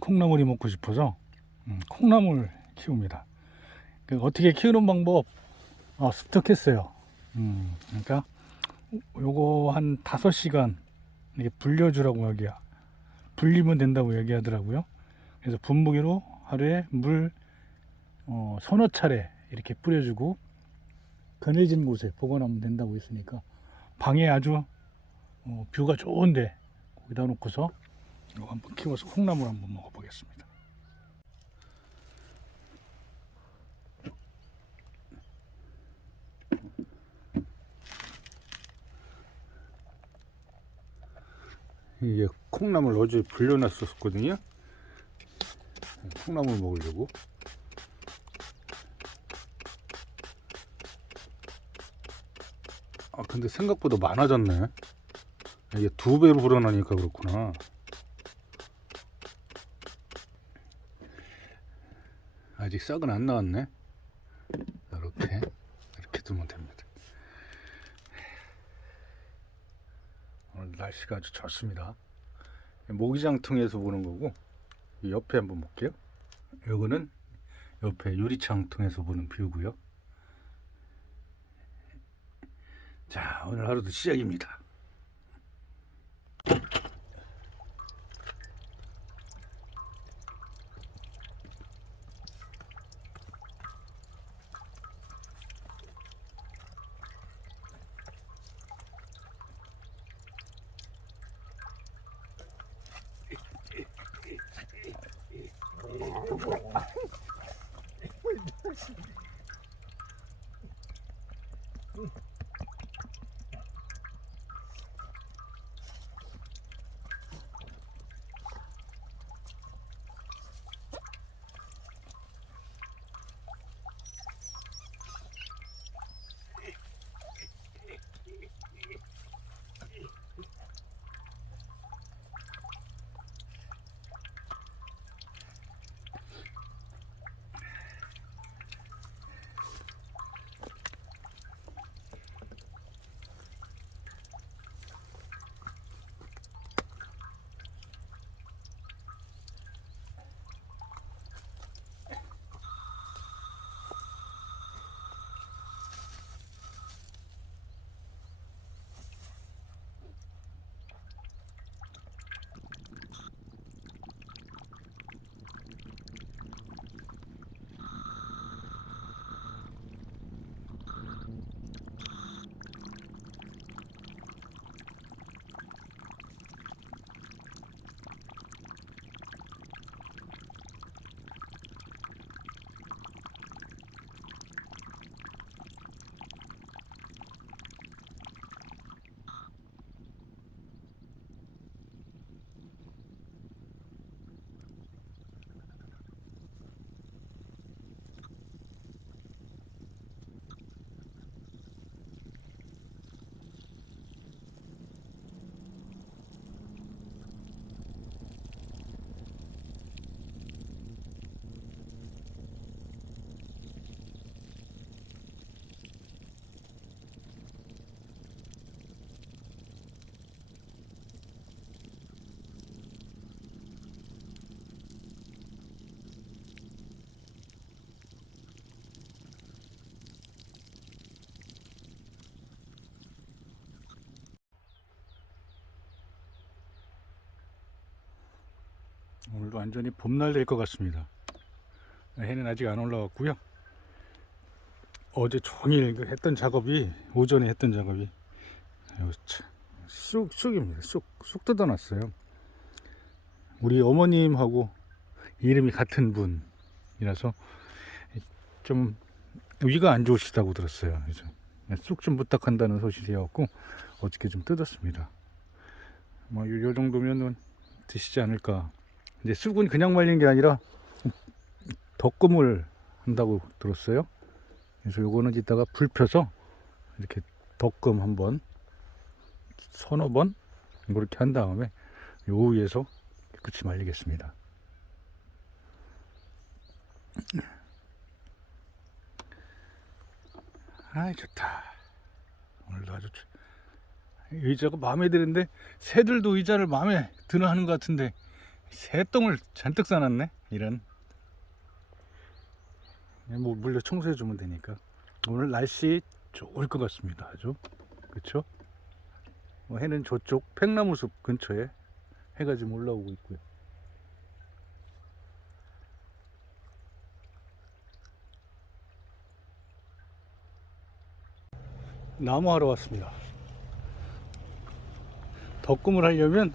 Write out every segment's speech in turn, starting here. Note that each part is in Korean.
콩나물이 먹고 싶어서 음, 콩나물 키웁니다. 그 어떻게 키우는 방법 어, 습득했어요. 음, 그러니까 요거 한 5시간 이렇게 불려주라고 여기 불리면 된다고 얘기하더라고요. 그래서 분무기로 하루에 물 어, 서너 차례 이렇게 뿌려주고 그늘진 곳에 보관하면 된다고 했으니까 방에 아주 어, 뷰가 좋은데 거기다 놓고서 이거 한번 키워서 콩나물 한번 먹어보겠습니다. 이게 콩나물 어제 불려놨었거든요. 콩나물 먹으려고. 아 근데 생각보다 많아졌네. 이게 두 배로 불어나니까 그렇구나. 아직 싹은 안 나왔네. 이렇게 이렇게 두면 됩니다. 오늘 날씨가 아주 좋습니다. 모기장 통해서 보는 거고 이 옆에 한번 볼게요. 요거는 옆에 유리창 통해서 보는 뷰고요. 자 오늘 하루도 시작입니다. 오늘도 완전히 봄날 될 것 같습니다. 해는 아직 안 올라왔고요. 어제 종일 그 했던 작업이 오전에 했던 작업이 쑥 쑥입니다. 쑥 쑥 뜯어놨어요. 우리 어머님하고 이름이 같은 분이라서 좀 위가 안 좋으시다고 들었어요. 그래서 쑥 좀 부탁한다는 소식이었고 어저께 좀 뜯었습니다. 뭐요 정도면은 드시지 않을까 이제 쑥은 그냥 말린 게 아니라 덕금을 한다고 들었어요. 그래서 요거는 이따가 불 펴서 이렇게 덕금 한번 서너 번 이렇게 한 다음에 요 위에서 깨끗이 말리겠습니다. 아이 좋다. 오늘도 아주 좋- 의자가 마음에 드는데 새들도 의자를 마음에 드는 하는 것 같은데 새똥을 잔뜩 싸놨네 이런. 뭐 물려 청소해 주면 되니까. 오늘 날씨 좋을 것 같습니다 아주. 그쵸? 뭐 해는 저쪽 팽나무 숲 근처에 해가 지금 올라오고 있고요. 나무 하러 왔습니다. 덕금을 하려면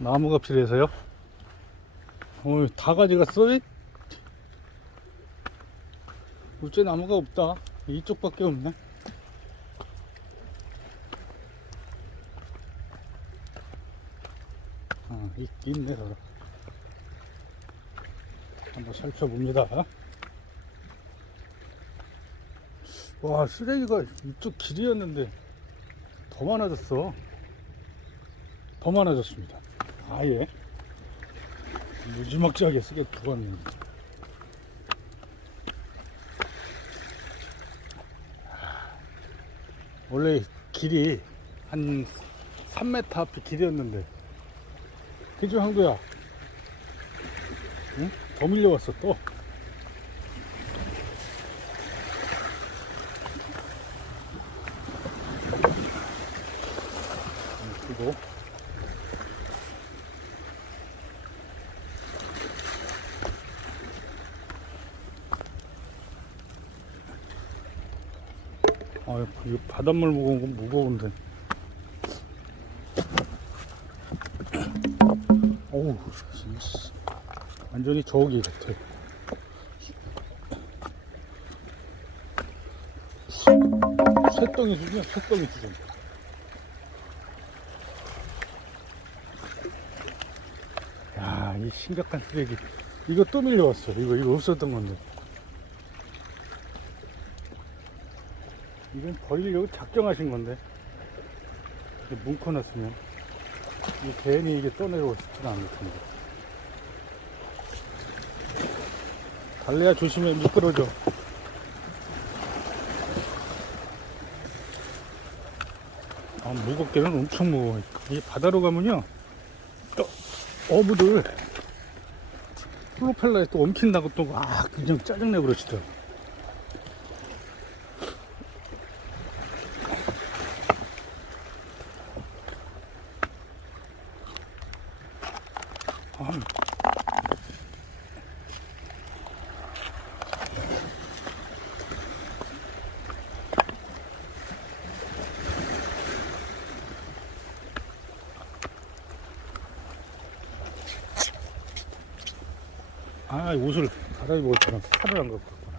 나무가 필요해서요. 어, 다 가져갔어? 이? 어째 나무가 없다. 이쪽밖에 없네. 아, 있, 있네, 더. 한번 살펴봅니다. 와, 쓰레기가 이쪽 길이었는데 더 많아졌어. 더 많아졌습니다. 아예. 무지막지하게 쓰게 두었는데. 원래 길이 한 3m 앞이 길이었는데. 그죠 한구야? 응? 더 밀려왔어 또. 응, 그리고 아, 이거 바닷물 무거운 건 무거운데. 어우, 진짜. 완전히 저기 같아. 쇠덩이 수준, 쇠덩이 수준. 야, 이 심각한 쓰레기. 이거 또 밀려왔어. 이거, 이거 없었던 건데. 이건 버리려고 작정하신 건데. 이게 뭉쳐놨으면 이 괜히 이게 떠내려오지는 않을 텐데. 달래야 조심해 미끄러져. 아 무겁게는 엄청 무거워 이 바다로 가면요 또 어부들 플로펠러에 또 엉킨다고 또 아 그냥 짜증내 그러시더라고 아, 아, 옷을 갈아입을 사람 칼을 안 갖고 왔구나.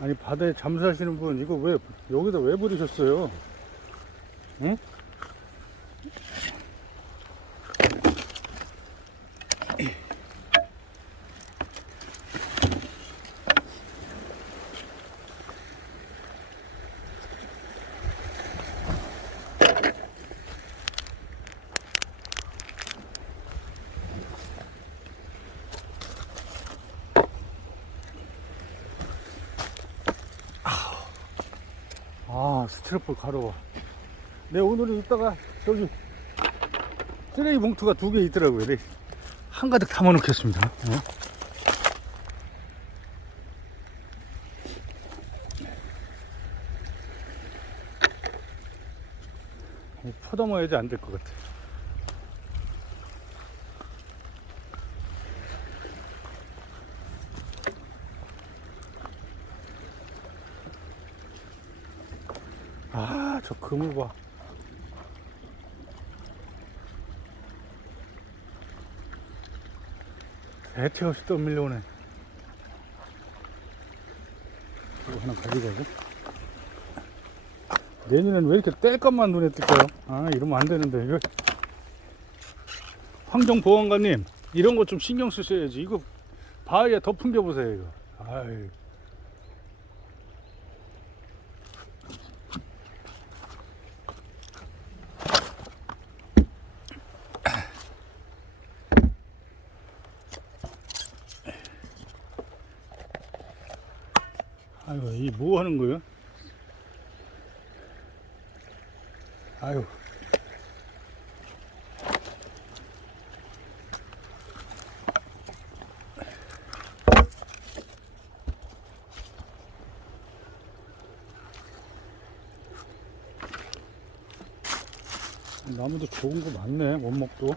아니 바다에 잠수하시는 분 이거 왜 여기다 왜 버리셨어요? 응? 아 스티로폴 가루가 내 오늘은 이따가 저기 쓰레기 봉투가 두 개 있더라고요 네. 한가득 담아 놓겠습니다 네. 퍼담아야지 안 될 것 같아 아, 저 그물 봐. 대체 없이 또 밀려오네. 이거 하나 가져가고. 내년엔 왜 이렇게 뗄 것만 눈에 뜰까요? 아, 이러면 안 되는데. 이거 환경보안관님 이런 거 좀 신경 쓰셔야지 이거 바위에 더 풍겨보세요 이거 아이. 아이고 이뭐 하는 거예요? 아유. 나무도 좋은 거 많네 원목도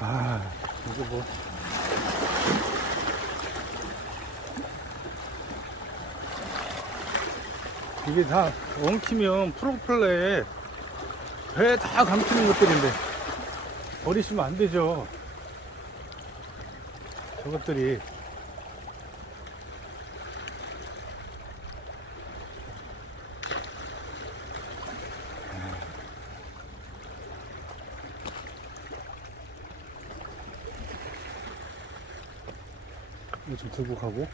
아 이거 뭐 이게 다 엉키면 프로펠러에 배다 감추는 것들인데 버리시면 안 되죠. 저것들이. 좀 들고 가고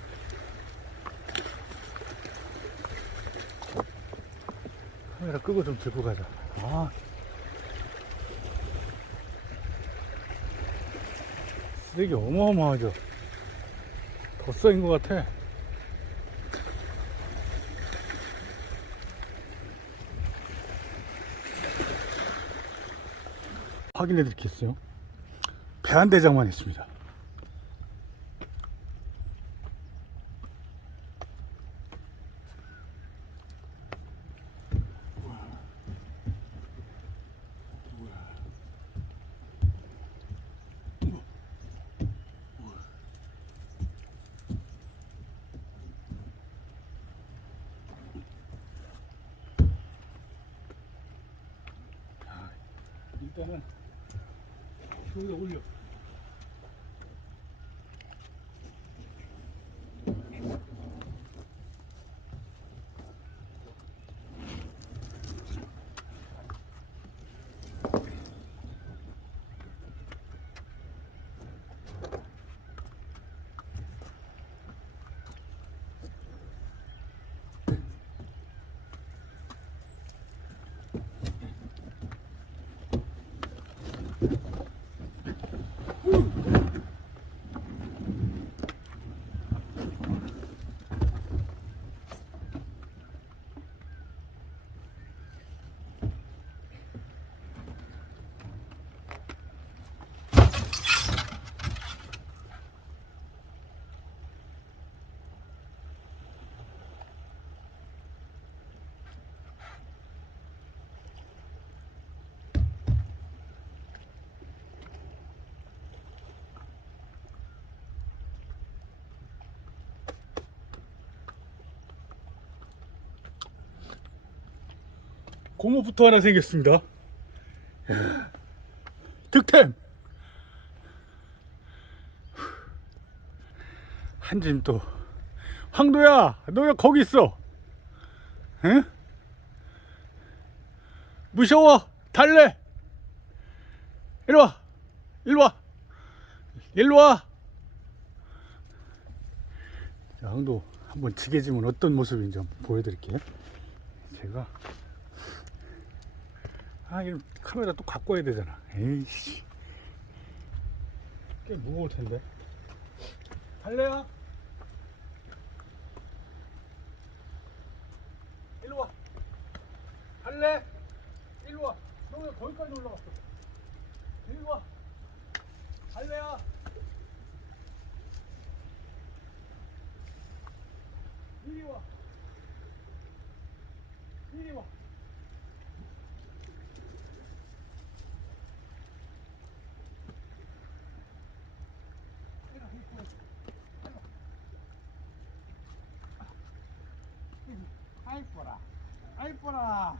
카메라 끄고 좀 들고 가자. 아. 쓰레기 어마어마하죠. 더 쌓인 것 같아. 확인해 드리겠어요? 배한 대장만 있습니다 일단은 여기다 올려. 고무부터 하나 생겼습니다. 득템! 한짐 또. 황도야, 너 왜 거기 있어? 응? 무서워! 달래! 이리 와! 이리 와! 이리 와! 자, 황도 한번 지게지면 어떤 모습인지 한번 보여드릴게요. 제가 아, 이 카메라 또 갖고 와야 되잖아. 에이씨. 꽤 무거울 텐데. 갈래야? 일로 와. 갈래? 일로 와. 너 왜 거기까지 올라갔어? 일로 와. 갈래야? 이리 와. 이리 와. 아이 뻐라 아 이 뻐라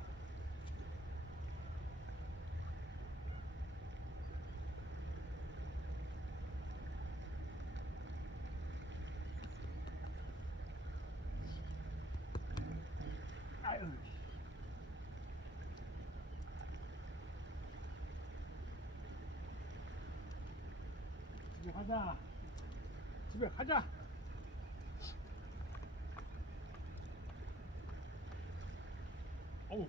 아유 집에 가자. 집에 가자 어우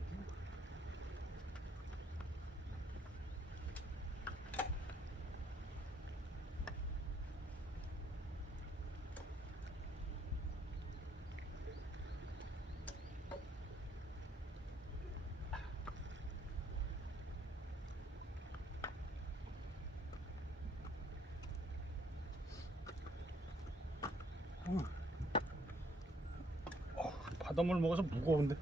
바닷물 먹어서 무거운데